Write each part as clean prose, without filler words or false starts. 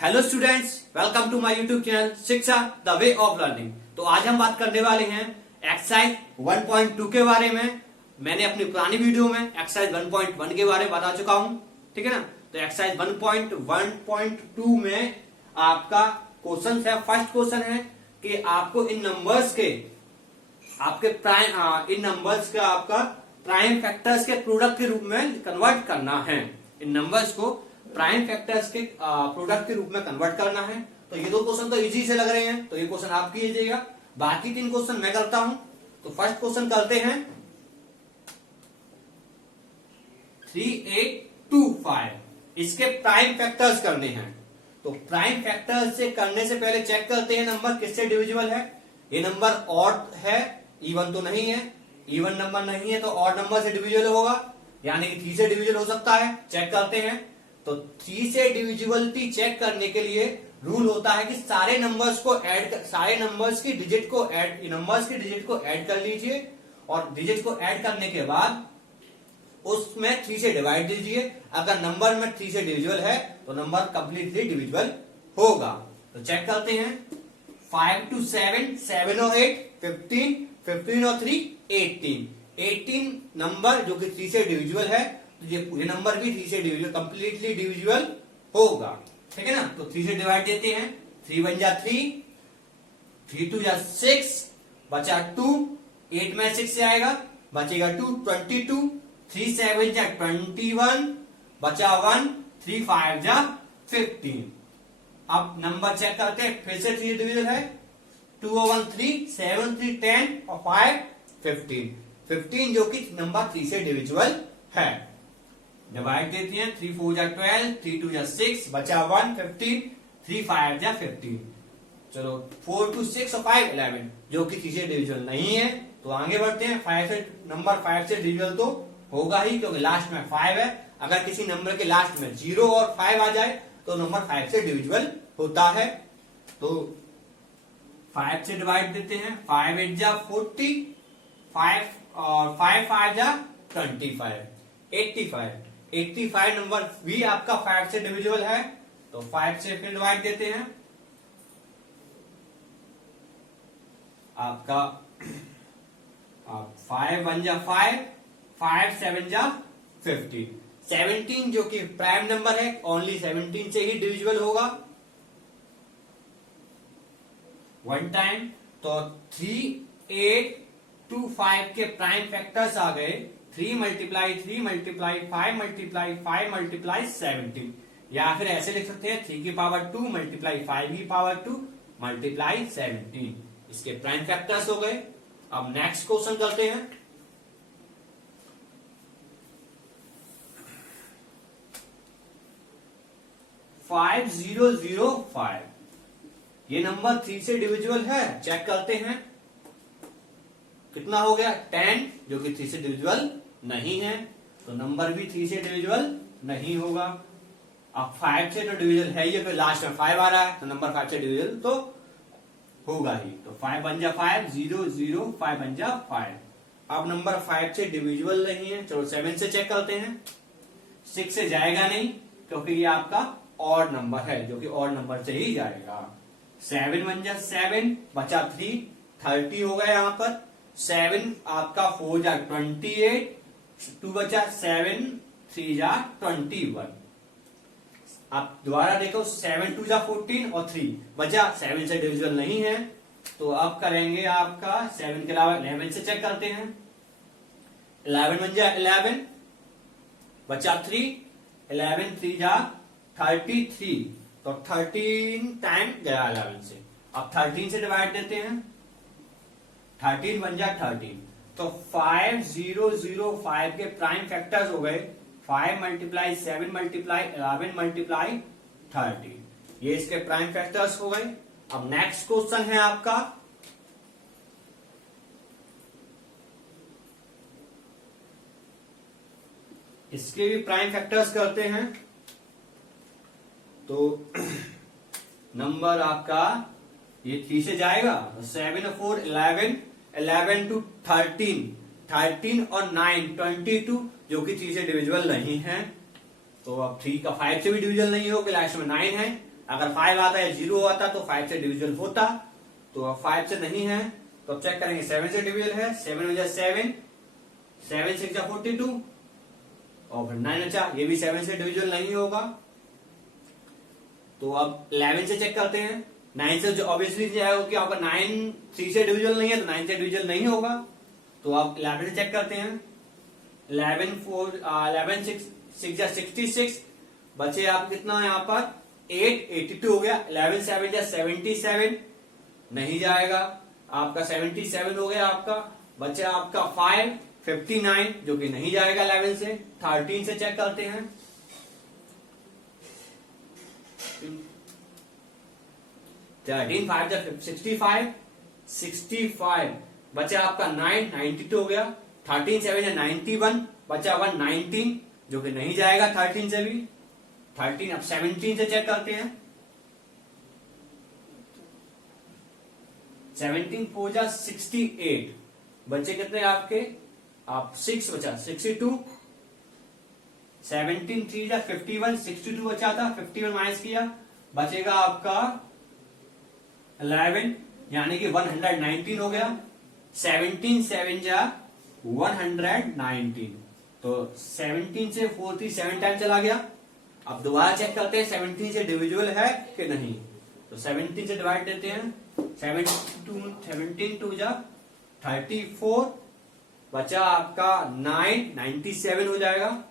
Hello students, welcome to my YouTube channel Shiksha the way of learning. तो आज हम बात करने वाले हैं एक्सरसाइज 1.2 के बारे में। मैंने अपनी पुरानी वीडियो में एक्सरसाइज 1.1 के बारे में बता चुका हूं, ठीक है ना। तो एक्सरसाइज 1.1.2 में आपका क्वेश्चन है, फर्स्ट क्वेश्चन है कि आपको इन नंबर्स के आपका प्राइम फैक्टर्स के प्रोडक्ट के रूप में कन्वर्ट करना है। इन नंबर्स को प्राइम फैक्टर्स के प्रोडक्ट के रूप में कन्वर्ट करना है। तो ये दो क्वेश्चन तो इजी से लग रहे हैं, तो ये क्वेश्चन आप कीजिएगा, बाकी 3 क्वेश्चन मैं करता हूं। तो फर्स्ट क्वेश्चन करते हैं 3825, इसके प्राइम फैक्टर्स करने हैं। तो प्राइम फैक्टर्स से करने से पहले चेक करते हैं नंबर किससे डिविजिबल है। ये नंबर ऑड है, इवन तो नहीं है। इवन नंबर नहीं है तो ऑड नंबर से डिविजिबल होगा, यानी कि 3 से डिविजिबल हो सकता है। चेक करते हैं। तो 3 से डिविजिबिलिटी चेक करने के लिए रूल होता है कि सारे नंबर्स की डिजिट को ऐड कर लीजिए और डिजिट को ऐड करने के बाद उसमें 3 से डिवाइड दीजिए। अगर नंबर में 3 से डिविजिबल है तो नंबर कंप्लीटली डिविजिबल होगा। तो चेक करते हैं। 5 to 7, 7 और 8, 15, 15 और 3, 18, 18 नंबर जो कि 3 से डिविजिबल है, तो ये नंबर भी 3 से डिविजिबल, कंप्लीटली डिविजिबल होगा, ठीक है ना। तो 3 से डिवाइड देते हैं। 3 1 जा 3, 3 2 जा 6, बचा 2, 8 में 6 से आएगा, बचेगा 2, 22, 3 7 जा 21, बचा 1, 3 5 जा 15। अब नंबर चेक करते हैं, फिर से 3 डिविजिबल है। 2 और 1 3, 7 3 10 और 5 15, 15 जो कि नंबर 3 से डिविजिबल है। डिवाइड देते हैं। 3 4 जा 12, 3 2 जा 6, बचा 1, 15, 3 5 जा 15। चलो 4 2 6 और 5 11 जो कि 3 से डिविजिबल नहीं है। तो आगे बढ़ते हैं। 5 से नंबर 5 से डिविजिबल तो होगा ही, क्योंकि लास्ट में 5 है। अगर किसी नंबर के लास्ट में 0 और 5 आ जाए तो नंबर 5 से डिविजिबल होता है। तो 5 से डिवाइड देते हैं। 5 8 जा 40, 5 और 5 5 जा 25, 85, 85 नंबर भी आपका 5 से डिविजिबल है। तो 5 से फिर डिवाइड देते हैं। आपका 5 1 जा 5, 5 7 जा 15, 17 जो कि प्राइम नंबर है, ओनली 17 से ही डिविजिबल होगा वन टाइम। तो 3 8 2 5 के प्राइम फैक्टर्स आ गए। 3 मल्टीप्लाई 3 मल्टीप्लाई 5 मल्टीप्लाई 5 मल्टीप्लाई 17, या फिर ऐसे लिख सकते हैं 3 की पावर 2 मल्टीप्लाई 5 की पावर 2 मल्टीप्लाई 17। इसके प्राइम फैक्टर्स हो गए। अब नेक्स्ट क्वेश्चन करते हैं। फाइव 0 0 5, ये नंबर 3 से डिविजिबल है। चेक करते हैं कितना हो गया। 10 जो कि 3 से डिविजिबल नहीं है, तो नंबर भी 3 से डिविजिबल नहीं होगा। अब 5 से तो डिविजिबल है ही, फिर लास्ट में 5 आ रहा है, तो नंबर 5 से डिविजिबल तो होगा ही। तो 5 1 जा 5, 0 0 5 1 जा 5। अब नंबर 5 से डिविजिबल नहीं है। चलो 7 से चेक करते हैं। 6 से जाएगा नहीं, क्योंकि ये आपका ऑड नंबर है, जो कि ऑड नंबर से ही जाएगा। 7 1 जा 7, बचा 3, 30 हो गया यहाँ पर। 7 आपका 4 जा 28, 2 बचा 7, 3 जा 21। आप दोबारा देखो, 7 2 जा 14 और 3 बचा, 7 से डिविजिबल नहीं है। तो अब करेंगे आपका 7 के अलावा 11 से चेक करते हैं। 11 1 जा 11, बचा 3, 11 3 जा 33, तो 13 टाइम गया 11 से। अब 13 से डिवाइड देते हैं। 13 1 जा 13, तो 5 0 0 5 के प्राइम फैक्टर्स हो गए। 5 मल्टीप्लाई 7 मल्टीप्लाई 11 मल्टीप्लाई 30, ये इसके प्राइम फैक्टर्स हो गए। अब नेक्स्ट क्वेश्चन है आपका इसके भी प्राइम फैक्टर्स करते हैं। तो नंबर आपका ये 3 से जाएगा, तो 7 और 4 11, 11 to 13, 13 और 9 22 जो कि 3 से डिविजिबल नहीं है। तो अब 3 का 5 से भी डिविजन नहीं हो, लास्ट में 9 है। अगर 5 आता है 0 आता तो 5 से डिविजिबल होता, तो अब 5 से नहीं है तो अब चेक करेंगे 7 से डिविजिबल है। 7 में 7, 7 6 42 और फिर 9 बचा, ये भी 7 से डिविजिबल नहीं होगा। तो अब 11 से चेक करते हैं। 9 से जो ऑब्वियसली जाएगा कि आपका 9 3 से डिविजिबल नहीं है तो 9 से डिविजिबल नहीं होगा। तो आप 11 से चेक करते हैं। 11 6 66 बचे आप कितना यहाँ पर 8 82 हो गया। 11 7 या 77 नहीं जाएगा, आपका 77 हो गया आपका। बचे आपका 5 59 जो कि नहीं जाएगा 11 से। 13 से चेक करते हैं। 13 5 65 65 बचा आपका 9 92 हो गया। 13 7 या 91 बचा 1 19 जो कि नहीं जाएगा 13 से भी। 13 अब 17 से चेक करते हैं। 17 4 जा 68 बचे कितने आपके, आप 6 बचा 62। 17 3 जा 51 62 बचा था, 51 माइनस किया बचेगा आपका 11 यानी कि 119 हो गया। 17 7 जा 119 तो 17 से 47 टाइम चला गया। अब दोबारा चेक करते हैं 17 से डिविजिबल है कि नहीं। तो 17 से डिवाइड देते हैं। 17 2 जा 34 बचा आपका 9 97 हो जाएगा,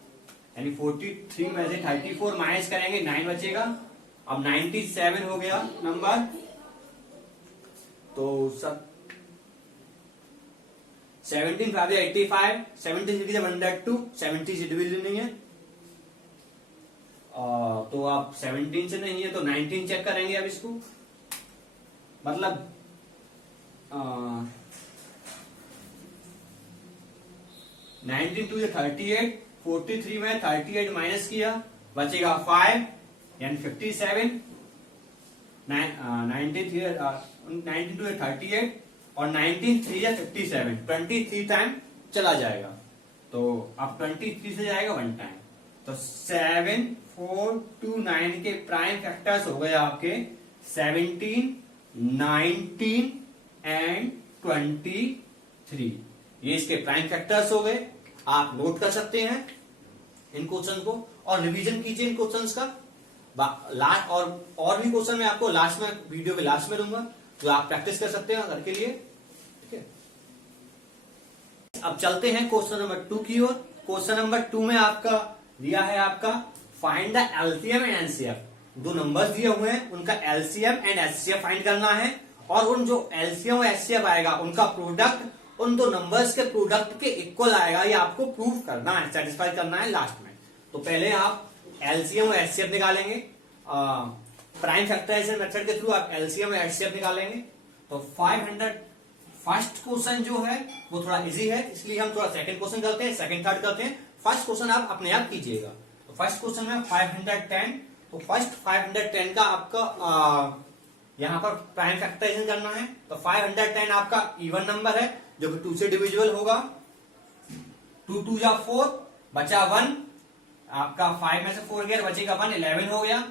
यानी 43 में से 34 माइनस करेंगे 9 बचेगा। अब 97 हो गया नंबर। तो 17 5 85 17 से 102 70 से डिविजन नहीं है। तो आप 17 से नहीं है तो 19 चेक करेंगे अब इसको। मतलब 19 2 38 43 में 38 माइनस किया बचेगा 5 यानी 57। 19 2 38 और 19 3 या 57 23 टाइम चला जाएगा। तो अब 23 से जाएगा 1 टाइम। तो 7 4 2 9 के प्राइम फैक्टर्स हो गए आपके 17 19 एंड 23। ये इसके प्राइम फैक्टर्स हो गए। आप नोट कर सकते हैं इन क्वेश्चन को और रिवीजन कीजिए इन क्वेश्चंस का। लास्ट और भी क्वेश्चन मैं आपको लास्ट में वीडियो के लास्ट में दूंगा, जो आप प्रैक्टिस कर सकते हैं घर के लिए। ठीक है, अब चलते हैं क्वेश्चन नंबर 2 की ओर। क्वेश्चन नंबर 2 में आपका दिया है आपका find the LCM and HCF. दो नंबर्स दिए हुए हैं, उनका एलसीएम एंड एचसीएफ फाइंड करना है और उन जो एलसीएम और एचसीएफ आएगा उनका प्रोडक्ट उन दो नंबर्स के प्रोडक्ट के इक्वल आएगा, ये आपको प्रूव करना है, सेटिस्फाई करना है लास्ट में। तो पहले आप एलसीएम और एचसीएफ निकालेंगे। प्राइम फैक्टराइजेशन मेथड के थ्रू आप एलसीएम और एचसीएफ निकालेंगे। तो 500 फर्स्ट क्वेश्चन जो है वो थोड़ा इजी है, इसलिए हम थोड़ा सेकंड क्वेश्चन करते हैं, सेकंड थर्ड करते हैं। फर्स्ट क्वेश्चन आप अपने आप कीजिएगा। तो फर्स्ट क्वेश्चन में 510। तो फर्स्ट 510 का आपका यहाँ पर प्राइम फैक्टराइजेशन करना है। तो 510 आपका इवन नंबर है जो कि 2 से डिविजिबल होगा। 2 2 जा 4 बचा 1, आपका 5 में से 4 गया बचेगा 1, 11 हो गया।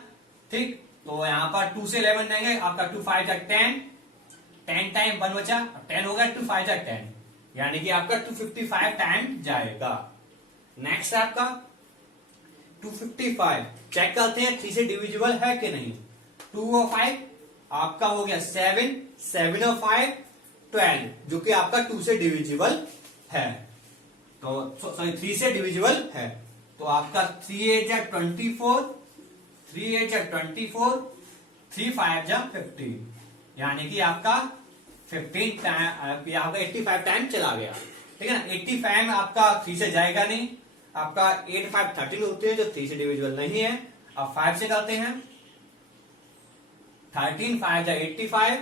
ठीक, तो यहाँ पर 2 से 11 देंगे, आपका 2 5 जा 10, 10 टाइम 1 बचा, 10 हो गया, 2 5 जा 10, यानी कि आपका 255 टाइम जाएगा। नेक्स्ट है आपका 255। चेक करते हैं 3 से डिविजिबल है कि नहीं। 2 और 5 आपका हो गया 7, 7 और 5 12, जो कि आपका 2 से डिविजिबल है। तो सॉरी 3 से डिविजिबल है। तो आपका 3 8 जा 24, 3 8 जा 24, 3 5 जा 15, यानी कि आपका 15 टाइम, आपका 85 टाइम चला गया। ठीक है ना। 85 में आपका 3 से जाएगा नहीं। आपका 8 5 13 होते हैं जो 3 से डिविजिबल नहीं है। अब 5 से करते हैं। 13 5 जा 85,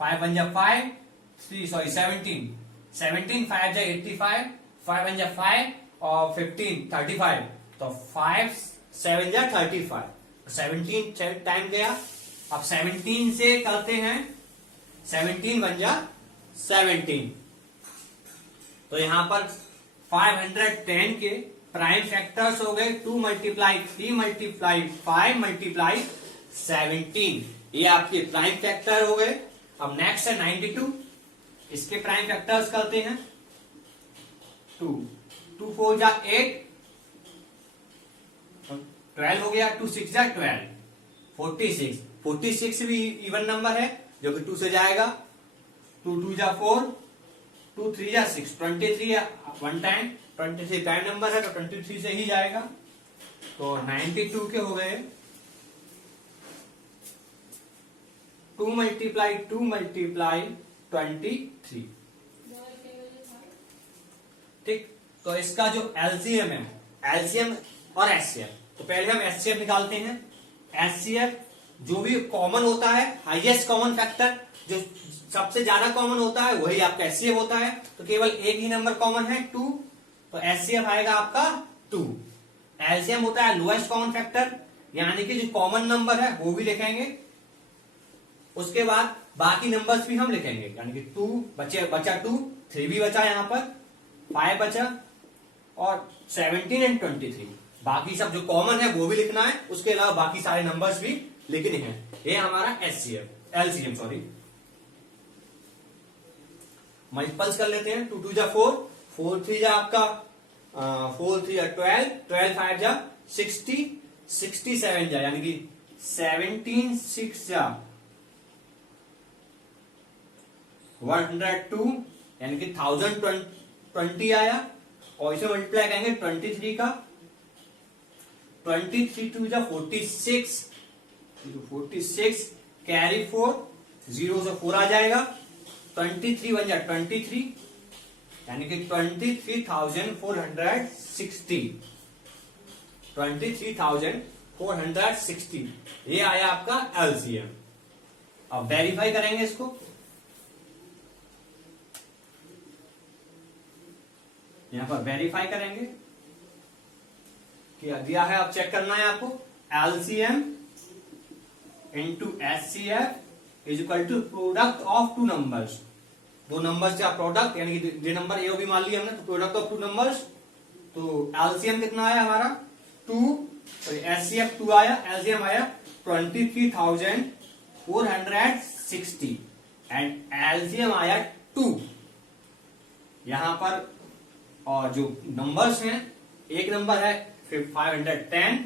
5 1 जा 5, 17 17 5 जा 85, 5 1 जा 5 और 15 35। तो 5 7 जा 35, 17 टाइम गया। अब 17 से करते हैं। 17 बन जा 17। तो यहां पर 510 के प्राइम फैक्टर्स हो गए 2 × 3 × 5 × 17। ये आपके प्राइम फैक्टर हो गए। अब नेक्स्ट है 92, इसके प्राइम फैक्टर्स करते हैं। 2 2 4 जा 8, 12 हो गया। 2 6 जा 12, 46। 46 भी इवन नंबर है जो कि 2 से जाएगा। 2 2 जा 4, 2 3 जा 6, 23 वन टाइम, 23 प्राइम नंबर है तो 23 से ही जाएगा। तो 92 के हो गए 2 मल्टीप्लाई 2 मल्टीप्लाई 23। ठीक, तो इसका जो एलसीएम है, एलसीएम और एचसीएफ, तो पहले हम एचसीएफ निकालते हैं। एचसीएफ जो भी कॉमन होता है, हाईएस्ट कॉमन फैक्टर जो सबसे ज्यादा कॉमन होता है वही आपका एचसीएफ होता है। तो केवल एक ही नंबर कॉमन है 2, तो एचसीएफ आएगा आपका 2। एलसीएम होता है लोएस्ट कॉमन फैक्टर, यानी कि जो कॉमन नंबर है वो भी लिखेंगे, उसके बाद बाकी नंबर्स भी हम लिखेंगे, यानी कि 2 बचा 2, 3 भी बचा, यहां पर 5 बचा, और 17 एंड 23 बाकी सब जो कॉमन है वो भी लिखना है, उसके अलावा बाकी सारे नंबर्स भी लिखने हैं। ये हमारा एचसीएफ एलसीएम सॉरी। मल्टीपल्स कर लेते हैं। 2 2 जा 4, 4 3 जा आपका 4 3 जा 12, 12 5 जा 60, 67 जा यानी कि 17 6 जा 102 यानी कि 1020 आया, और इसे मल्टीप्लाई करेंगे 23 का। 23 2 जा 46, 46 कैरी 4, 0 से 4 आ जाएगा। 23 1 जा 23 यानी कि 23,460, 23,460 ये आया आपका एलसीएम। अब वेरीफाई करेंगे इसको। यहां पर वेरीफाई करेंगे क्या दिया है, अब चेक करना है आपको। LCM into HCF is equal to product of two numbers. दो नंबर्स का प्रोडक्ट, यानी कि जो नंबर ए भी मान लिया हमने, तो प्रोडक्ट ऑफ टू नंबर्स। तो एलसीएम कितना आया हमारा 2, एचसीएफ 2 आया, एलसीएम आया 23,460 एंड एलसीएम आया 2 यहां पर। और जो नंबर्स हैं, एक नंबर है 510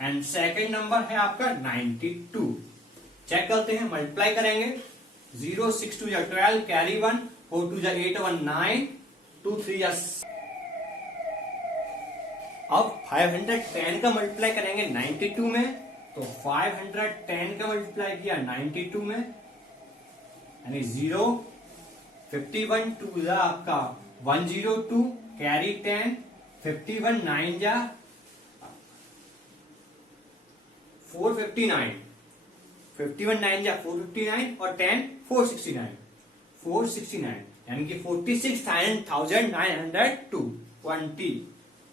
एंड सेकंड नंबर है आपका 92। चेक करते हैं, मल्टीप्लाई करेंगे। 0 6 2 जा 12 कैरी 1, 4 2 जा 8 1 9, 2 3 जा। अब 510 का मल्टीप्लाई करेंगे 92 में, तो 510 का मल्टीप्लाई किया 92 में यानी 0 51 2 जा आपका 102 कैरी 10, 51 9 जा 459, 51 9 जा 459 और 10 469, 469 यानी कि 46,920,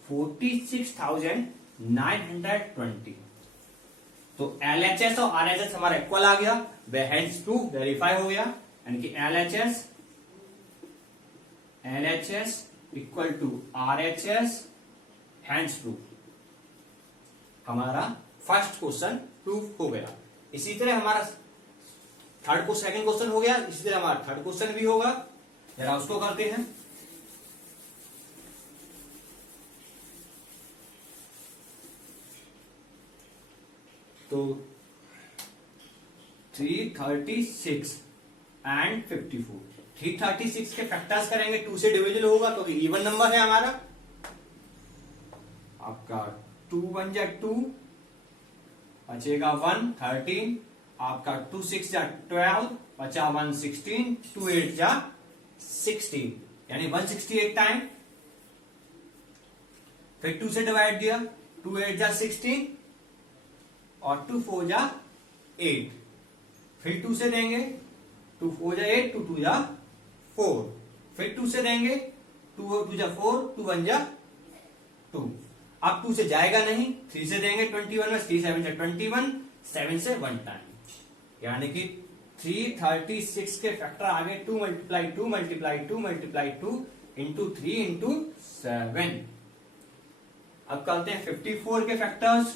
46,920। तो एलएचएस और आरएचएस हमारा इक्वल आ गया, हेंस प्रूफ वेरीफाई हो गया, यानी कि LHS equal to RHS, hence proof. हमारा फर्स्ट क्वेश्चन प्रूफ हो गया। इसी तरह हमारा सेकंड क्वेश्चन हो गया, इसी तरह हमारा थर्ड क्वेश्चन भी होगा। जरा उसको करते हैं। तो 336 एंड 54, 336 के फैक्टर्स करेंगे, 2 से डिविजन होगा तो इवन नंबर है हमारा आपका। 2 1 जा 2 बचेगा 1 13, आपका 2 6 जा 12 बचा 1 16, 2 8 जा 16 यानी 168 टाइम। फिर 2 से डिवाइड दिया, 2 8 जा 16 और 2 4 जा 8। फिर 2 से देंगे, 2 4 जा 8, 2 2 जा 4। फिर 2 से देंगे, 2 2 जा 4, 2 1 जा 2। अब 2 से जाएगा नहीं, 3 से देंगे 21 में, 3 7 जा 21, 7 से 1 टाइम यानी कि 336 के फैक्टर आ गए 2 multiply 2 multiply 2 multiply 2 into 3 into 7। अब करते हैं 54 के फैक्टर्स।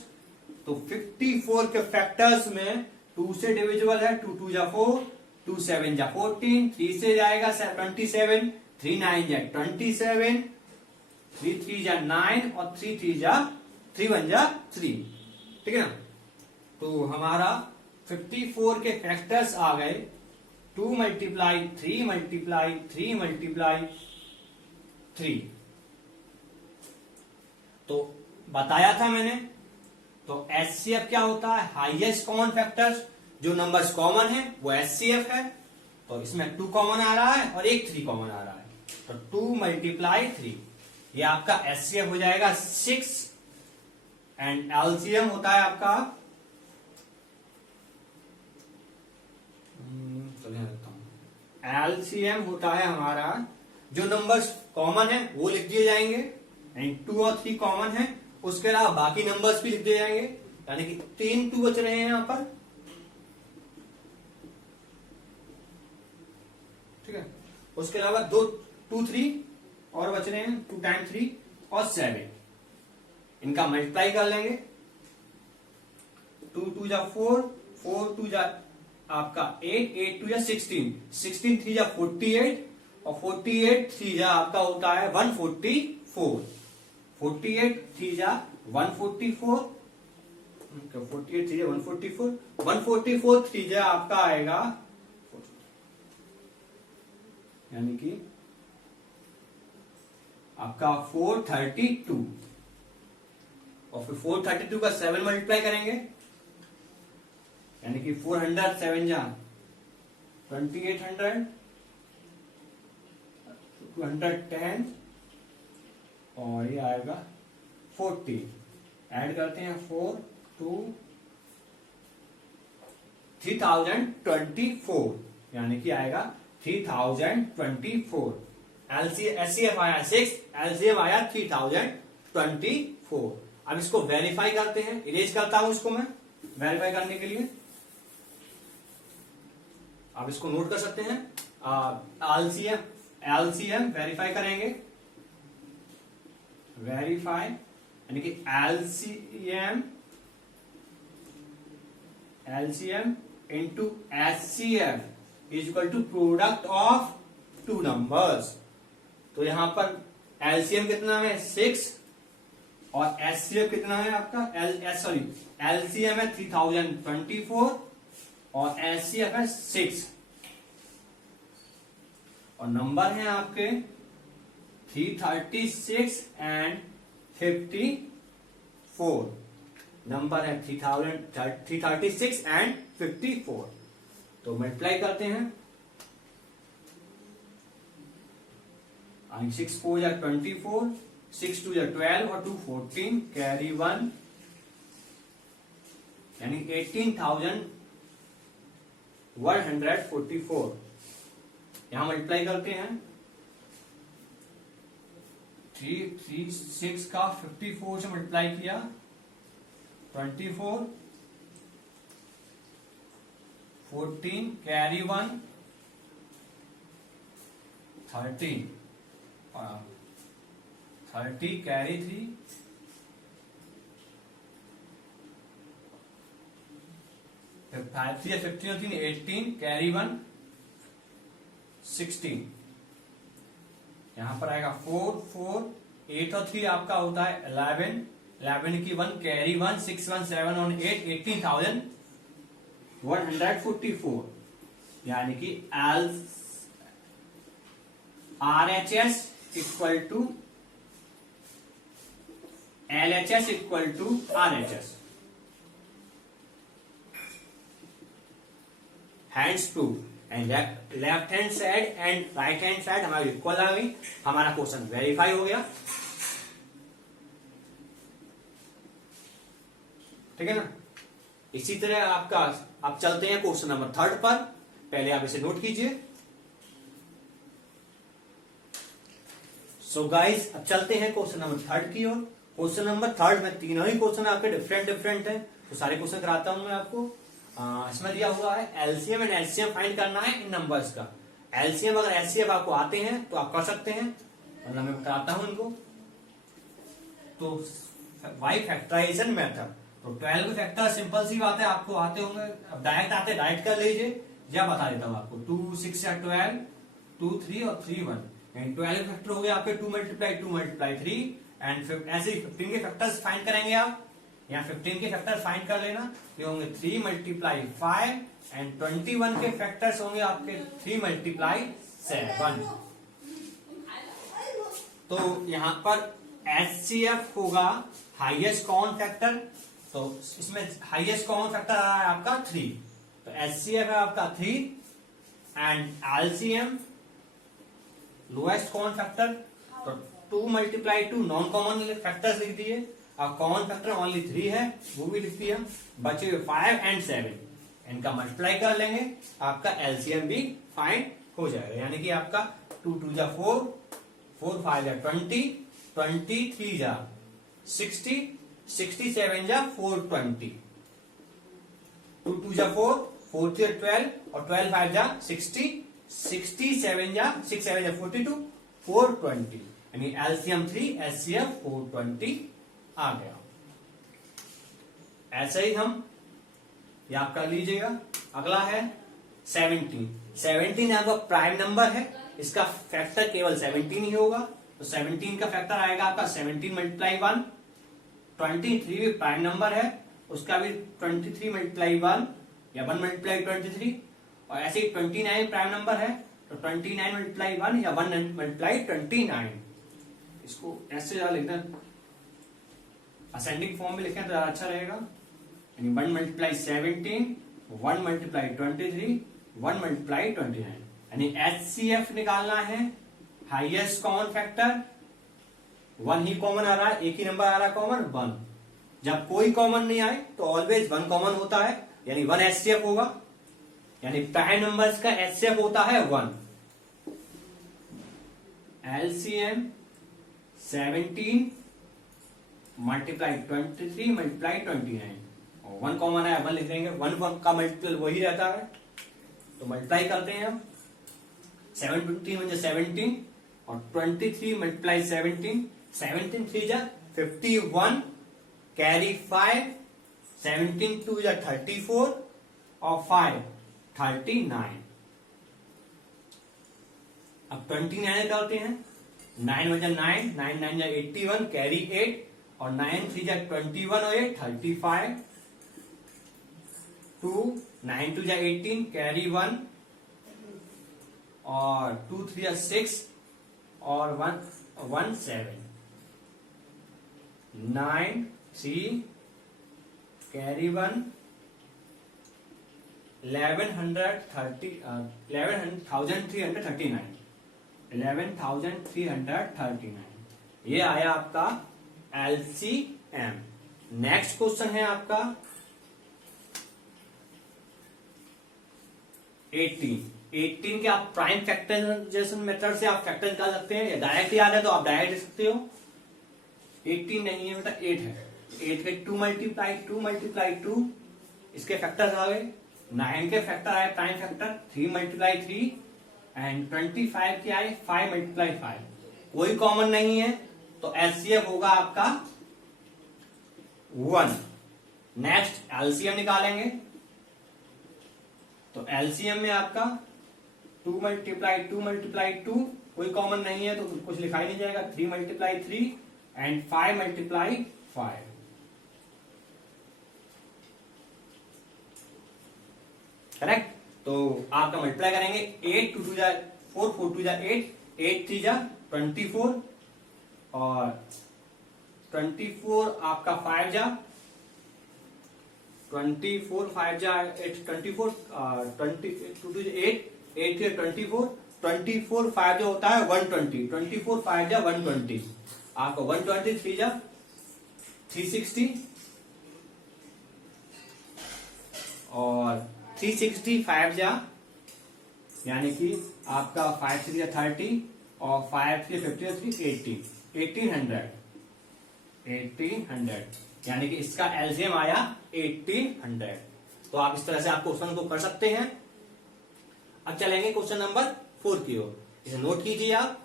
तो 54 के फैक्टर्स में 2 से डिविजिबल है, 2 2 जा 4, 2 7 जा 14, 3 से जाएगा 27, 3 9 जा 27, 3 3 जा 9 और 3 3 जा 3 1 जा 3। ठीक है ना, तो हमारा 54 के फैक्टर्स आ गए 2 मल्टीप्लाई 3 मल्टीप्लाई 3 मल्टीप्लाई 3। तो बताया था मैंने, तो एचसीएफ क्या होता है, हाईएस्ट कॉमन फैक्टर्स, जो नंबर्स कॉमन है वो एचसीएफ है। तो इसमें 2 कॉमन आ रहा है और एक 3 कॉमन आ रहा है, तो 2 मल्टीप्लाई 3 ये आपका एचसीएफ हो जाएगा 6। एंड एलसीएम होता है आपका एलसीएम होता है हमारा, जो नंबर्स कॉमन है वो लिख दिए जाएंगे, एंड 2 और 3 कॉमन है, उसके अलावा बाकी नंबर्स भी लिख दिए जाएंगे, यानी कि 3 2 बच रहे हैं यहां पर। ठीक है, उसके अलावा 2 2 3 और बच रहे हैं, 2 टाइम 3 और 7, इनका मल्टीप्लाई कर लेंगे। 2 2 जा 4, 4 2 जा आपका 8, 8 2 जा 16, 16 3 जा 48 और 48 3 जा आपका होता है 144, 48 3 जा 144, 48 3 जा 144, 144 3 जा आपका आएगा, यानी कि आपका 432, और फिर 432 का 7 मल्टीप्लाई करेंगे, यानी कि 400 7 जा 2800, 210 और ये आएगा 40। ऐड करते हैं 4 2 3024, यानी कि आएगा 3024। एचसीएफ आया 6, एलसीएम आया 3024। अब इसको वेरीफाई करते हैं, इरेज करता हूं इसको मैं वेरीफाई करने के लिए। आप इसको नोट कर सकते हैं, एलसीएम वेरीफाई करेंगे, वेरीफाई यानी कि LCM into HCF is equal to product of 2 numbers. तो यहां पर एलसीएम कितना है 6 और एचसीएफ कितना है आपका एलसीएम है 3024 और एचसीएफ है 6, और नंबर है आपके 336 एंड 54, नंबर है 336 एंड 54। तो मल्टीप्लाई करते हैं, 6 4 जा 24, 6 2 जा 12 और 2 14, कैरी 1, यानी 18,144। यहां मल्टीप्लाई करते हैं, 336 का 54 से मल्टीप्लाई किया 24, 14 कैरी 1, 13 30 कैरी 3, 5 3 15 और 3 18 कैरी 1 16। यहां पर आएगा 4 4 8 और 3 आपका होता है 11, 11 की 1 कैरी 1 6 1 7 और 8 18,144, यानी कि RHS equal to LHS equal to RHS। Hence prove, and left hand side and right hand side हमारी इक्वल आ गई, हमारा क्वेश्चन वेरीफाई हो गया। ठीक है ना, इसी तरह आपका अब चलते हैं क्वेश्चन नंबर 3 पर। पहले आप इसे नोट कीजिए। सो गाइस अब चलते हैं क्वेश्चन नंबर 3 की ओर। क्वेश्चन नंबर 3 में तीनों ही क्वेश्चन आपके डिफरेंट है, तो सारे क्वेश्चन कराता हूं मैं आपको। इसमें दिया हुआ है एलसीएम एंड एचसीएम फाइंड करना है इन नंबर्स का। एलसीएम अगर एचसीएम आपको आते हैं तो आप कर सकते हैं, वरना मैं बताता हूं इनको। तो वाई फैक्टराइजेशन मेथड, तो तो 12 फैक्टर सिंपल सी बात है, आपको आते होंगे, अब डायरेक्ट आते डायरेक्ट कर लीजिए, या बता देता हूं आपको। 2 6 या 12, 2 3 और 3 1 एंड 12 फैक्टर हो गए आपके 2 मल्टीप्लाई 3 एंड ऐसे ही 15 के फैक्टर्स फाइंड करेंगे आप, यहाँ 15 के फैक्टर फाइंड कर लेना, ये होंगे 3 मल्टीप्लाई 5 एंड 21 के फैक्टर्स होंगे आपके 3 मल्टीप्लाई 7। तो यहां पर HCF होगा हाईएस्ट कॉमन फैक्टर, तो इसमें हाईएस्ट कॉमन फैक्टर आ रहा है आपका 3, तो HCF है आपका 3 and LCM lowest common factor, तो 2 मल्टीप्लाई 2 नॉन कॉमन फैक्टर्स लिख दिए, अब कॉमन फैक्टर ओनली 3 है वो भी लिख दिया, बचे हुए 5 एंड 7, इनका मल्टीप्लाई कर लेंगे, आपका LCM भी फाइंड हो जाएगा, यानी कि आपका 2 2 जा 4, 4 5 जा 20, 23 जा 60, 67 जा 420, 2 2 जा 4, 4 3 12 और 12 5 जा 60, 67 जा 6 7 जा 42, 420, यानी LCM 3 HCF 420 आ गया। ऐसे ही हम याद कर लीजिएगा। अगला है 17, 17 आपका प्राइम नंबर है, इसका फैक्टर केवल 17 ही होगा, तो 17 का फैक्टर आएगा आपका 17 मल्टीप्लाई 1, 23 भी प्राइम नंबर है, उसका भी 23 मल्टीप्लाई 1 या 1 मल्टीप्लाई 23, और ऐसे ही 29 प्राइम नंबर है, तो 29 मल्टीप्लाई 1 या 1 मल्टीप्लाई 29, इसको ऐसे ज्यादा लिखना, असेंडिंग फॉर्म में लिखें तो ज्यादा अच्छा रहेगा, यानी 1 मल्टीप्लाई 17, 1 मल्टीप्लाई 23, 1 मल्टीप्लाई 29, यानी HCF निकालना है हाईएस्ट कॉमन फैक्टर, 1 ही कॉमन आ रहा है, एक ही नंबर आ रहा है कॉमन 1, जब कोई कॉमन नहीं आए तो ऑलवेज 1 कॉमन होता है, यानी 1 HCF होगा, यानी प्राइम नंबर्स का HCF होता है 1। LCM 17 मल्टीप्लाई 23 मल्टीप्लाई 29, और 1 कॉमन है 1 लिख देंगे, 1 का मल्टीपल वही रहता है, तो मल्टीप्लाई करते हैं हम, 17 म्हणजे 17 और 23 मल्टीप्लाई 17, 17 3 जा 51 कैरी 5, 17 2 जा 34 और 5 39। अब 29 करते हैं, 9 वजह 9, 9 9 जा 81 कैरी 8 और 9 3 जा 21 और 8 35, 2 9 2 जा 18 कैरी 1 और 2 3 जा 6 और 1 7, 9 3 कैरी 1 11,339, ये आया आपका LCM। नेक्स्ट क्वेश्चन है आपका 18 के आप प्राइम फैक्टराइजेशन मेथड से आप फैक्टर निकाल सकते हैं, या डायरेक्ट याद है तो आप डायरेक्ट लिख सकते हो। 18 नहीं है बेटा 8 है, 8 के 2 मल्टीप्लाई 2 इसके फैक्टर्स आ गए, 9 के फैक्टर आए प्राइम फैक्टर 3 मल्टीप्लाई 3 एंड 25 के आए 5 मल्टीप्लाई 5, कोई कॉमन नहीं है तो HCF होगा आपका 1। नेक्स्ट LCM निकालेंगे, तो LCM में आपका 2 मल्टीप्लाई 2 कोई कॉमन नहीं है तो कुछ लिखा ही नहीं जाएगा, 3 मल्टीप्लाई 3 एंड 5 मल्टीप्लाई 5, करेक्ट। तो आपका मल्टीप्लाई करेंगे, 8 2 जा 4, 4 2 जा 8, 8 3 जा 24 और 24 आपका 5 जा 24 5 जा 8 24 2 2 8 8 3 24 24 5 जो होता है 120, 24 5 जा 120, आपको 120 3 जा 360 और 365 जा यानी कि आपका 5 3 जा 30 और 5 3 53 1800 यानी कि इसका एलसीएम आया 1800। तो आप इस तरह से आप क्वेश्चन को कर सकते हैं। अब चलेंगे क्वेश्चन नंबर 4 की ओर, इसे नोट कीजिए आप।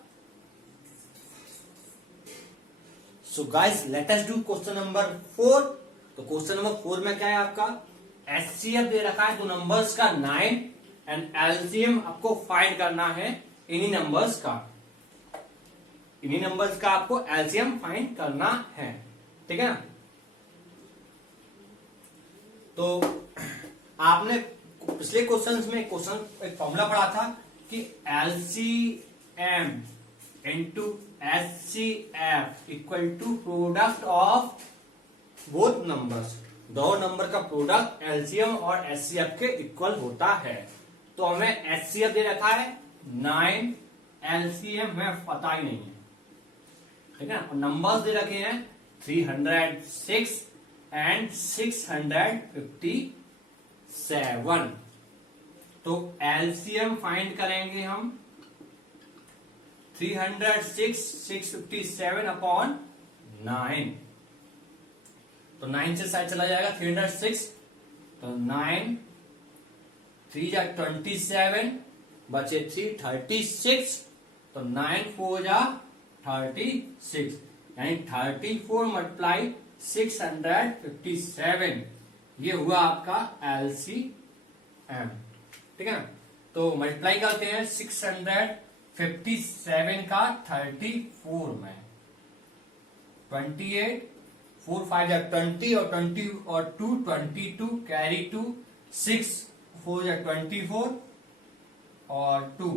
So guys let us do question number 4। तो तो क्वेश्चन नंबर 4 में क्या है आपका, एचसीएफ दे रखा है दो नंबर्स का 9 एंड एलसीएम आपको फाइंड करना है इन्हीं नंबर्स का आपको एलसीएम फाइंड करना है, ठीक है ना। तो आपने पिछले क्वेश्चंस में एक फॉर्मूला पढ़ा था कि LCM into HCF equal to product of both numbers, दो नंबर का प्रोडक्ट एलसीएम और एचसीएफ के इक्वल होता है। तो हमें एचसीएफ दे रखा है 9, एलसीएम हमें पता ही नहीं है, ठीक है ना। और नंबर्स दे रखे हैं 306 एंड 657। तो एलसीएम फाइंड करेंगे हम 306 657 अपॉन 9। तो 9 से साइड चला जाएगा 306, तो 9 3 जा 27, बचे 3 36, तो 9 4 जा 36, यानी 34 मल्टीप्लाई 657, ये हुआ आपका एलसीएम, ठीक है ना। तो मल्टीप्लाई करते हैं 657 का 34 में, 28 4 5 जा 20 और 20 और 2 22 कैरी 2 6 4 जा 24 और 2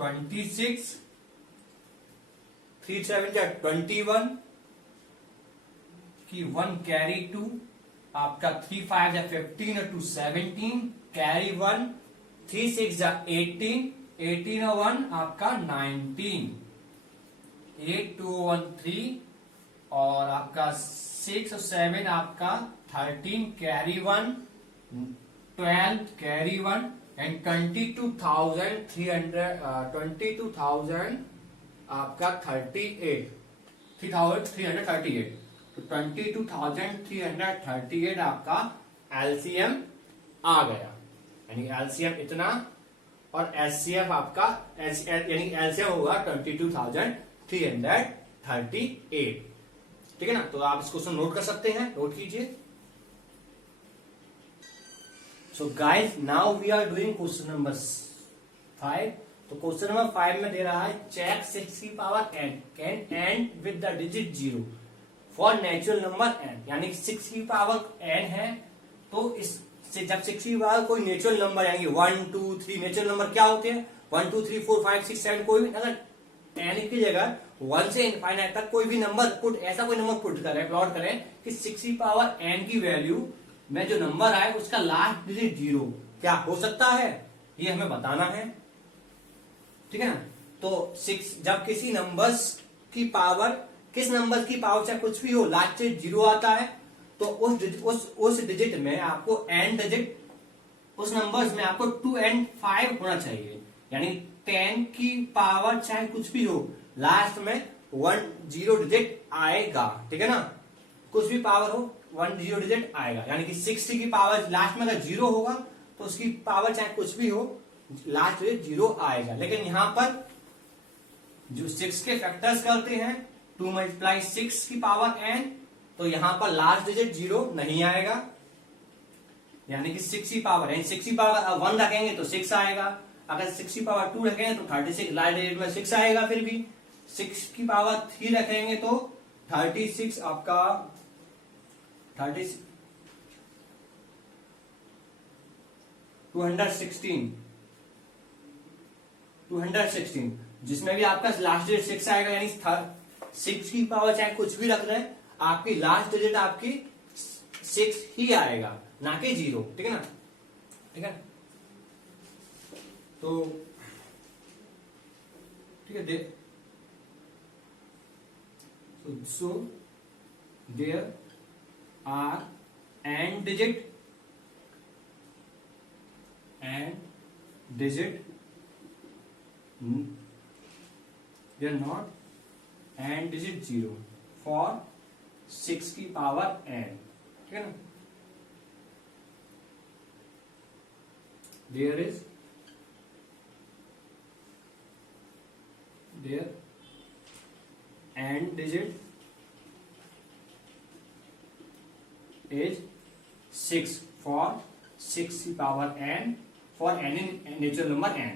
26 3 7 जा 21 की 1 कैरी 2 आपका 3 5 जा 15 और 2 17 कैरी 1 3 6 जा 18 18 और 1 आपका 19 8 2 1 3 और आपका 6 और 7 आपका 13 कैरी 1 12 कैरी 1 एंड 22,300 आपका 38 3,338, तो 22,338 आपका एलसीएम आ गया, यानी एलसीएम इतना और एचसीएफ आपका यानी एलसीएम होगा 22,338, ठीक है ना। तो आप इस क्वेश्चन नोट कर सकते हैं, नोट कीजिए। So guys now we are doing question number 5। तो क्वेश्चन नंबर 5 में दे रहा है चेक 6 की power n can and with the digit 0 for natural number n, यानी 6 की पावर n है, तो इस जब 6 की पावर कोई नेचुरल नंबर यानी 1 2 3 नेचुरल नंबर क्या होते हैं 1 2 3 4 5 6 7, कोई भी अगर n की जगह 1 से इनफाइनाइट तक कोई भी नंबर ऐसा कोई नंबर पुट करें, प्लॉट करें कि 6 की पावर n की वैल्यू में जो नंबर आए उसका लास्ट डिजिट 0 क्या हो सकता है, ये हमें बताना है, ठीक है ना। तो 6 जब किसी नंबर्स की पावर, किस नंबर की पावर चाहे कुछ भी हो, लास्ट डिजिट 0 आता है, तो उस डिजिट में आपको n डिजिट, उस नंबर्स में आपको 2 and 5 होना चाहिए, यानी 10 की पावर चाहे कुछ भी हो, लास्ट में 1 0 डिजिट आएगा, ठीक है ना। कुछ भी पावर हो 1 0 डिजिट आएगा, यानी कि 60 की पावर लास्ट में अगर 0 होगा तो उसकी पावर चाहे कुछ भी हो, लास्ट डिजिट 0 आएगा। लेकिन यहां पर जो 6 के फैक्टर्स करते हैं 2 मल्टीप्लाई 6 की पावर n, तो यहां पर लास्ट डिजिट 0 नहीं आएगा, यानी कि 6 की पावर n, 6 की पावर 1 रखेंगे तो 6 आएगा, अगर 6 की पावर 2 रखेंगे तो 36 लास्ट डिजिट में 6 आएगा, फिर भी 6 की पावर 3 रखेंगे तो 36 आपका 216 जिसमें भी आपका लास्ट डिजिट 6 आएगा, यानी 6 की पावर चाहे कुछ भी रख रहे हैं, आपकी लास्ट डिजिट आपकी 6 ही आएगा, ना कि 0, ठीक है ना, ठीक है। तो ठीक है, so there are n digit they are not n digit 0 for 6 की पावर n, ठीक है ना। there n digit is 6 for 6 की power n for any natural number n,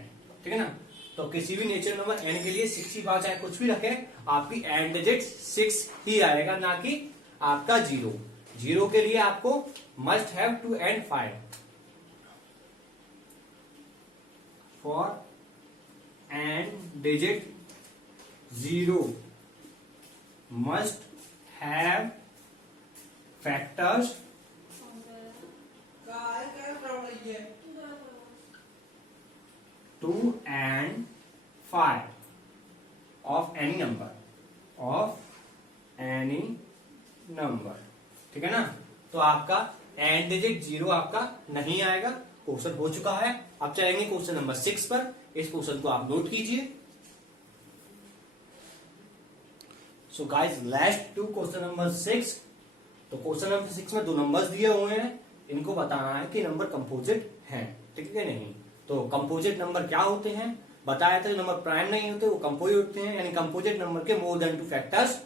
ठीक है ना। तो किसी भी नेचुरल नंबर n के लिए 6 की पावर चाहे कुछ भी रखे, आपकी एंड डिजिट 6 ही आएगा, ना कि आपका 0। 0 के लिए आपको must have to and 5 for and digit 0 must have factors 2 and 5 of any number, ठीक है ना। तो आपका एंड डिजिट 0 आपका नहीं आएगा। क्वेश्चन हो चुका है। अब चलेंगे क्वेश्चन नंबर 6 पर। इस क्वेश्चन को आप नोट कीजिए। So guys, last two question number 6। तो क्वेश्चन नंबर 6 में 2 नंबर्स दिए हुए हैं, इनको बताना है कि नंबर कंपोजिट हैं, ठीक है नहीं। तो कंपोजिट नंबर क्या होते हैं बताया था। जो नंबर प्राइम नहीं होते वो कंपोजिट होते हैं, यानी कंपोजिट नंबर के मोर देन 2 फैक्टर्स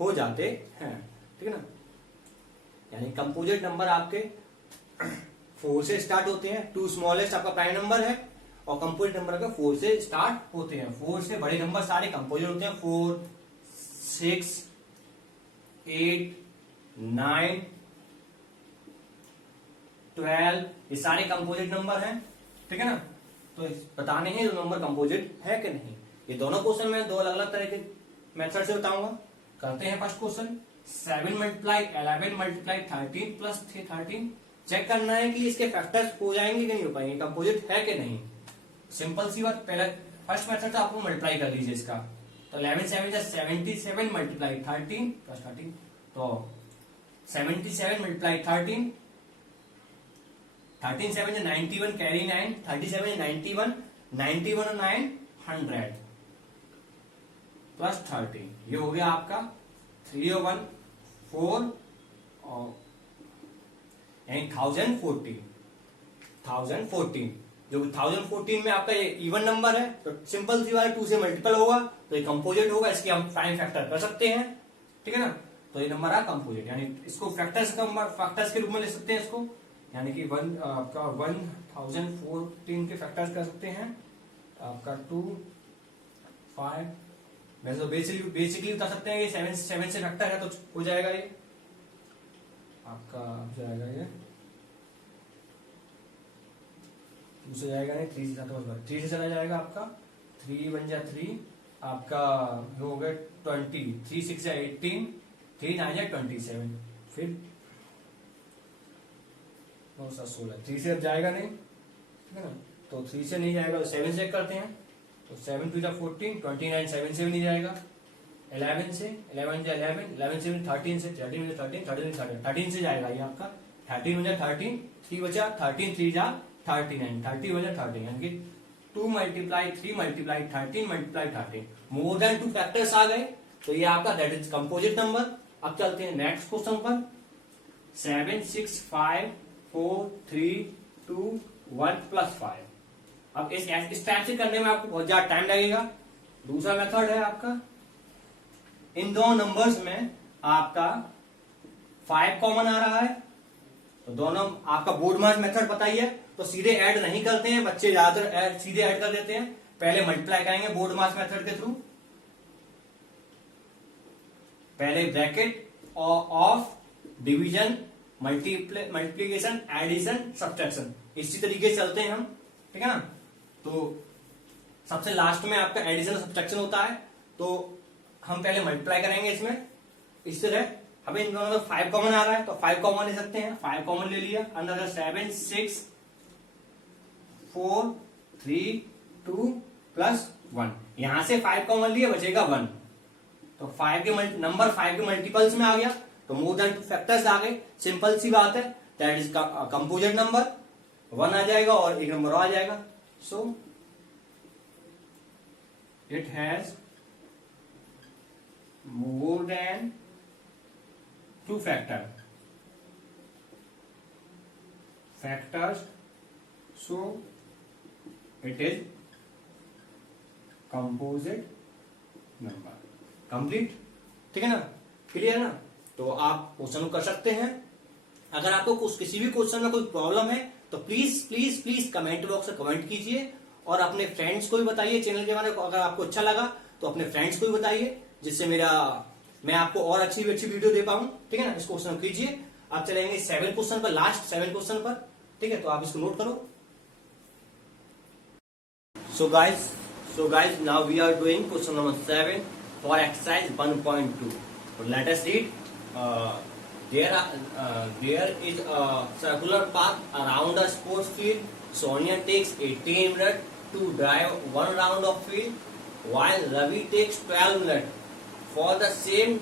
हो जाते हैं, ठीक है ना। यानी कंपोजिट नंबर आपके 4 से स्टार्ट होते हैं। 2 स्मॉलेस्ट आपका प्राइम नंबर है और कंपोजिट नंबर का 4 से स्टार्ट होते हैं। 4 से बड़े नंबर सारे कंपोजिट होते हैं। 4, 6, 8, 9, 12 ये सारे कंपोजिट नंबर हैं, ठीक है ना। तो बताने हैं जो नंबर कंपोजिट है कि नहीं। ये दोनों क्वेश्चन में 2 अलग अलग तरह के मेथड से बताऊंगा। करते हैं first question. 7 multiply 11 multiply 13 plus 13। Check करना है कि इसके फैक्टर्स हो जाएंगे कि नहीं हो पाएंगे, कंपोजिट है कि नहीं। सिंपल सी बात। पहले फर्स्ट मेथड से आपको मल्टीप्लाई कर लीजिए इसका। तो 11 7 77 मल्टीप्लाई 13 प्लस 13। तो 77 मल्टीप्लाई 13, 13 7 91 कैरी 9, 37 91, 91 और 9 100 प्लस 13। ये हो गया आपका 3 और 1 4 और 1014। जो 1014 में आपका ये इवन नंबर है, तो सिंपल सी बात है 2 से मल्टीपल होगा तो ये कंपोजिट होगा। इसके हम प्राइम फैक्टर कर सकते हैं, ठीक है ना। तो ये नंबर है कंपोजिट, यानी इसको फैक्टर्स के रूप में ले सकते हैं इसको, यानी कि आपका 1014 के फैक्टर्स कर सकते हैं। आपका 2 5 वैसे तो बेसिकली बता सकते हैं कि 7 से फैक्टर है तो हो जाएगा। ये आपका हो जाएगा, ये 2 से जाएगा नहीं, 3 से तो 3 से चला जाएगा आपका। 3 बन जाए 3 आपका हो गया 20, 3 6 18, 3 9 जाए 27, फिर 9 7 16। 3 से अब जाएगा नहीं, ठीक है ना। तो 3 से नहीं जाएगा तो 7 से करते हैं। तो 7 2 14, 29 7 से भी नहीं जाएगा। 11 से 11 से 11 से 13 से 13 से 13, 13 से जाएगा ये आपका। 13 बचा 13, 3 बचा 13, 3 जा 39, 30 बचा 30, यानी कि 2 multiply 3 multiply 13 multiply 13 more than 2 factors आ गए। तो ये आपका दैट इज कंपोजिट नंबर। अब चलते हैं नेक्स्ट क्वेश्चन पर। 7 6 5 4 3 2 1 प्लस 5। अब इस टाइप से करने में आपको बहुत ज्यादा टाइम लगेगा। दूसरा मेथड है आपका, इन दो नंबर्स में आपका 5 कॉमन आ रहा है, तो दोनों आपका बोर्ड मास मेथड बताइए। तो सीधे ऐड नहीं करते हैं बच्चे, ज्यादातर सीधे ऐड कर देते हैं। पहले मल्टीप्लाई करेंगे बोर्ड मास मेथड के थ्रू। पहले bracket of division, multiplication, addition, subtraction, इसी तरीके से चलते हैं हम, ठीक है ना। तो सबसे लास्ट में आपका एडिशन सब्ट्रैक्शन होता है। तो हम पहले मल्टीप्लाई करेंगे इसमें इस तरह। हमें इन दोनों में 5 कॉमन आ रहा है तो 5 कॉमन ले सकते हैं। 5 कॉमन ले लिया। अंदर 7 6 4 3 2 प्लस 1। यहां से 5 कॉमन लिए, बचेगा 1। तो 5 के नंबर 5 के मल्टीपल्स में आ गया, तो मोर देन 2 फैक्टर्स आ गए। सिंपल सी बात है, दैट इज कंपोजिट नंबर। 1 आ जाएगा और एक नंबर आ जाएगा। So it has more than 2 factors, so it is composite number। Complete, ठीक है ना, क्लियर ना। तो आप क्वेश्चन कर सकते हैं। अगर आपको किसी भी क्वेश्चन में कोई प्रॉब्लम है तो please please please comment box में कमेंट कीजिए और अपने फ्रेंड्स को भी बताइए चैनल के बारे में। अगर आपको अच्छा लगा तो अपने फ्रेंड्स को भी बताइए, जिससे मैं आपको और अच्छी वीडियो दे पाऊं। ठीक है ना, इस क्वेश्चन कीजिए। आप चलेंगे 7 क्वेश्चन पर, लास्ट 7 क्वेश्चन पर। ठीक है, तो आप इसको नोट करो। So guys, now we are doing question number 7 for exercise 1.2. So let us read. There is a circular path around a sports field. Sonia takes 18 minutes to drive one round of field, while Ravi takes 12 minutes. For the same,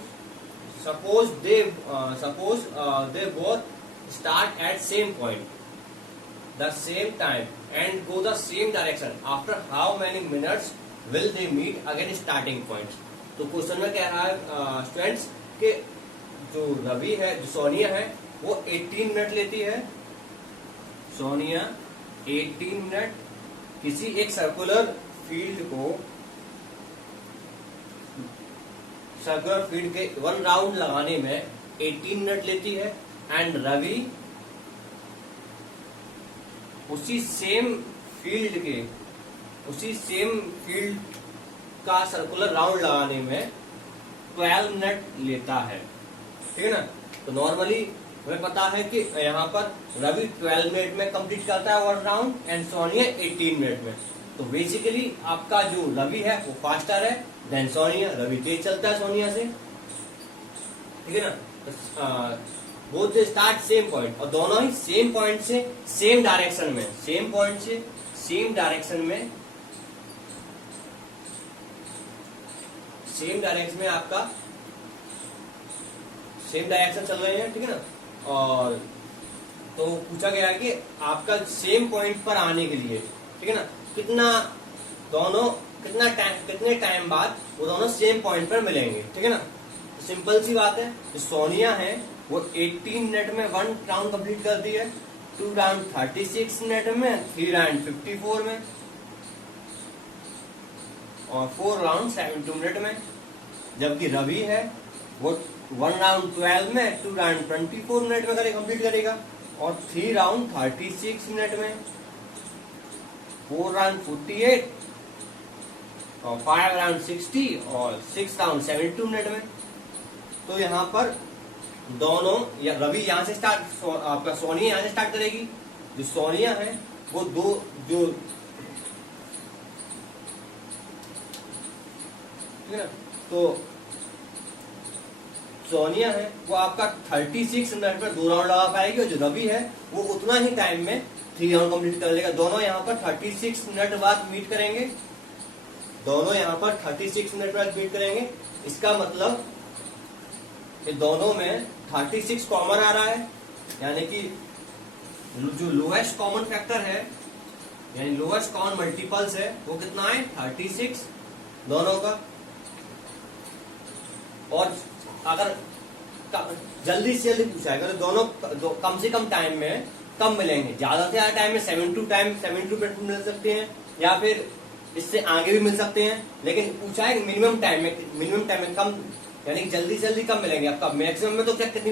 suppose they both start at same point, the same time, and go the same direction. After how many minutes will they meet again starting point? तो question में कह रहा है students कि जो रवि है, जो सोनिया है, वो 18 मिनट लेती है। सोनिया 18 मिनट किसी एक सर्कुलर फील्ड के 1 राउंड लगाने में 18 मिनट लेती है, एंड रवि उसी सेम फील्ड का सर्कुलर राउंड लगाने में 12 मिनट लेता है। ठीक है ना, तो नॉर्मली हमें पता है कि यहाँ पर रवि 12 मिनट में कंप्लीट करता है 1 राउंड एंड सोनिया 18 मिनट में। तो बेसिकली आपका जो रवि है वो फास्टर है देन सोनिया। रवि तेज चलता है सोनिया से। ठीक है ना, तो both they start same point, और दोनों ही सेम पॉइंट से सेम डायरेक्शन में, सेम पॉइंट से सेम डायरेक्शन में, सेम डायरेक्शन में आपका सेम डायरेक्शन चल रहे हैं। ठीक है ना, और तो पूछा गया है कि आपका सेम पॉइंट पर आने के लिए, ठीक है ना, कितने टाइम बाद वो दोनों सेम पॉइंट पर मिलेंगे। ठीक है ना, सिंपल सी बात है। सोनिया है वो 18 मिनट में 1 राउंड कंप्लीट करती है, 2 राउंड 36 मिनट में, 3 राउंड 54 में, और 4 राउंड 72 मिनट में। जबकि रवि है वो 1 राउंड 12 में, 2 राउंड 24 मिनट में कंप्लीट करेगा, और 3 राउंड 36 मिनट में, 4 राउंड 48, और 5 राउंड 60, और 6 राउंड 72 मिनट में। तो यहाँ पर दोनों, या रवि यहाँ से स्टार्ट, आपका सोनिया यहाँ से स्टार्ट करेगी। जो सोनिया है वो ठीक है ना, तो सोनिया है वो आपका 36 मिनट पर 2 राउंड लगा पाएगी, और जो रवि है वो उतना ही टाइम में 3 राउंड कंप्लीट कर लेगा। दोनों यहाँ पर 36 मिनट बाद मीट करेंगे। दोनों यहाँ पर 36 मिनट बाद मीट करेंगे। इसका मतलब कि दोनों में 36 कॉमन आ रहा है, यानी कि जो लोएस्ट कॉमन फैक्टर है, यानी लोएस्ट कॉमन मल्टीपल्स है, वो कितना है 36 दोनों का। और अगर जल्दी से जल्दी पूछा है तो दोनों कम से कम टाइम में कम मिलेंगे। ज्यादा से ज्यादा टाइम में 72 मिनट मिल सकते हैं, या फिर इससे आगे भी मिल सकते हैं, लेकिन पूछा है मिनिमम टाइम में कम, यानी जल्दी से जल्दी कम मिलेंगे। आपका मैक्सिमम में तो क्या कई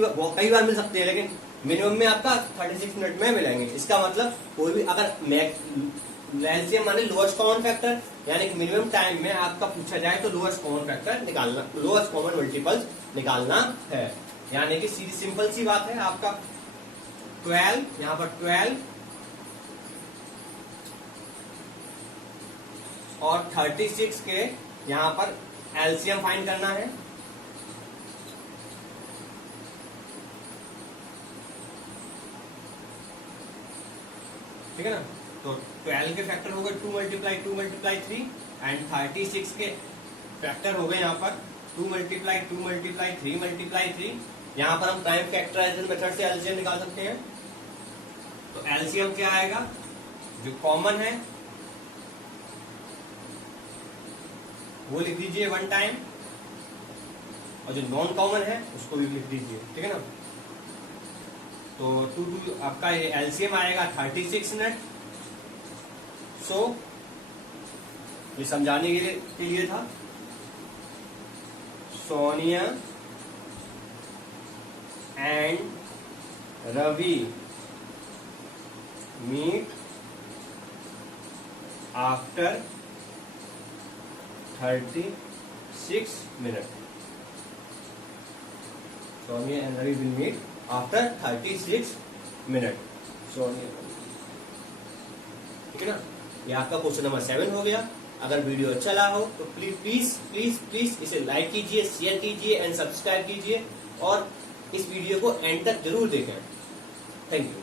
बार मिल सकते हैं, लेकिन मिनिमम में आपका 36 मिनट में मिलेंगे। इसका मतलब कोई भी अगर एलसीएम माने लोएस्ट कॉमन फैक्टर, यानी कि मिनिमम टाइम में आपका पूछा जाए तो लोएस्ट कॉमन फैक्टर निकालना, लोएस्ट कॉमन मल्टीपल्स निकालना है। यानी कि सीधी सिंपल सी बात है। आपका 12, यहाँ पर 12 और 36 के यहाँ पर एलसीएम फाइंड करना है। ठीक है ना, तो 12 के फैक्टर हो गए 2 मल्टीप्लाई 3, एंड 36 के फैक्टर हो गए यहाँ पर 2 मल्टीप्लाई 3। यहाँ पर हम प्राइम फैक्टराइजेशन मेथड से एलसीएम निकाल सकते हैं। तो एलसीएम क्या आएगा, जो कॉमन है वो लिख दीजिए 1 टाइम, और जो नॉन कॉमन है उसको भी लिख दीजिए। ठीक है ना, तो 2 आपका एलसीएम आएगा 36 मिनट। सो ये समझाने के लिए था। Sonia and Ravi meet after 36 minutes. Sonia and Ravi will meet after 36 minutes. Sonia, ठीक है ना? ये आपका क्वेश्चन नंबर 7 हो गया। अगर वीडियो अच्छा लगा हो तो प्लीज प्लीज प्लीज प्लीज इसे लाइक कीजिए, शेयर कीजिए एंड सब्सक्राइब कीजिए और इस वीडियो को एंड तक जरूर देखें। Thank you.